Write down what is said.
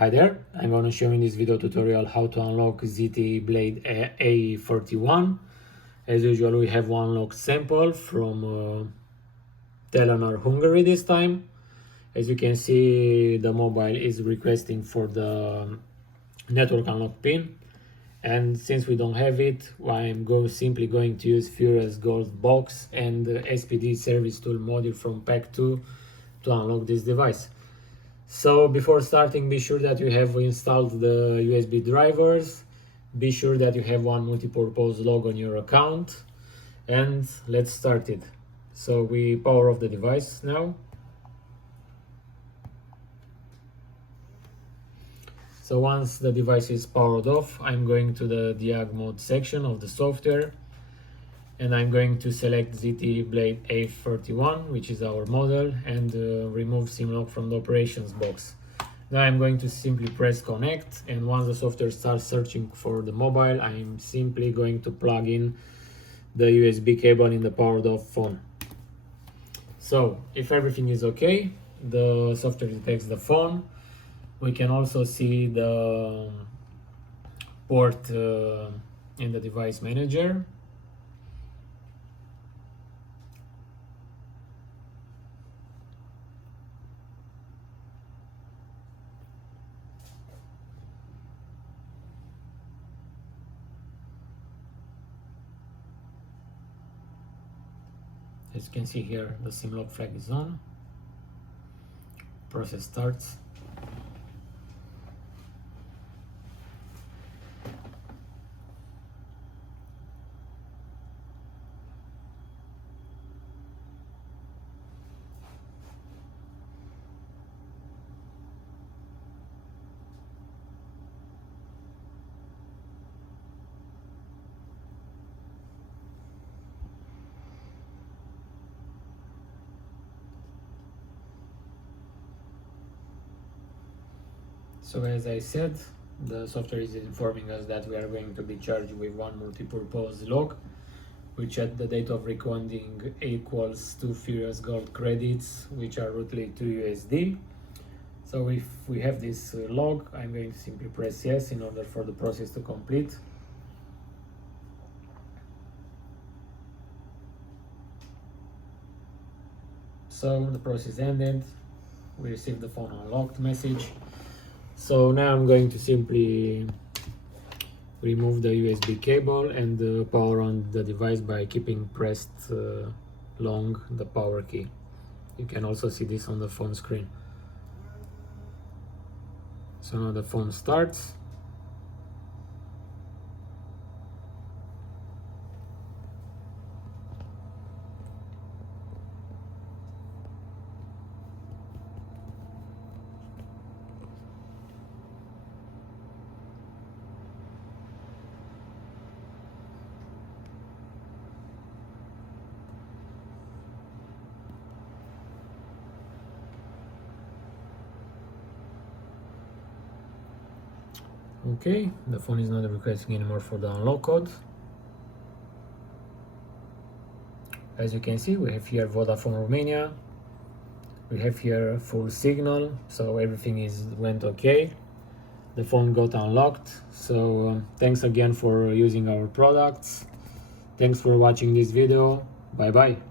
Hi there, I'm going to show in this video tutorial how to unlock ZTE Blade A31. As usual, we have one unlock sample from Telenor Hungary this time. As you can see, the mobile is requesting for the network unlock pin, and since we don't have it, I'm simply going to use FURIOUSGOLD box and the SPD service tool module from pack 2 to unlock this device. So before starting, be sure that you have installed the USB drivers, be sure that you have one multi-purpose log on your account, and let's start it. So we power off the device now. So once the device is powered off, I'm going to the diag mode section of the software, and I'm going to select ZTE Blade A31, which is our model, and remove SIM-lock from the operations box. Now I'm going to simply press connect, and once the software starts searching for the mobile, I'm simply going to plug in the USB cable in the powered off phone. So if everything is okay, the software detects the phone. We can also see the port in the device manager. As you can see here, the SIM lock flag is on. Process starts. So as I said, the software is informing us that we are going to be charged with one multi-purpose log, which at the date of recording equals 2 FURIOUSGOLD credits, which are roughly 2 USD. So if we have this log, I'm going to simply press yes in order for the process to complete. So the process ended, we received the phone unlocked message. So now I'm going to simply remove the USB cable and power on the device by keeping pressed long the power key. You can also see this on the phone screen. So now the phone starts. Okay, the phone is not requesting anymore for the unlock code. As you can see, we have here Vodafone Romania. We have here full signal, so everything went okay. The phone got unlocked. So thanks again for using our products. Thanks for watching this video. Bye bye.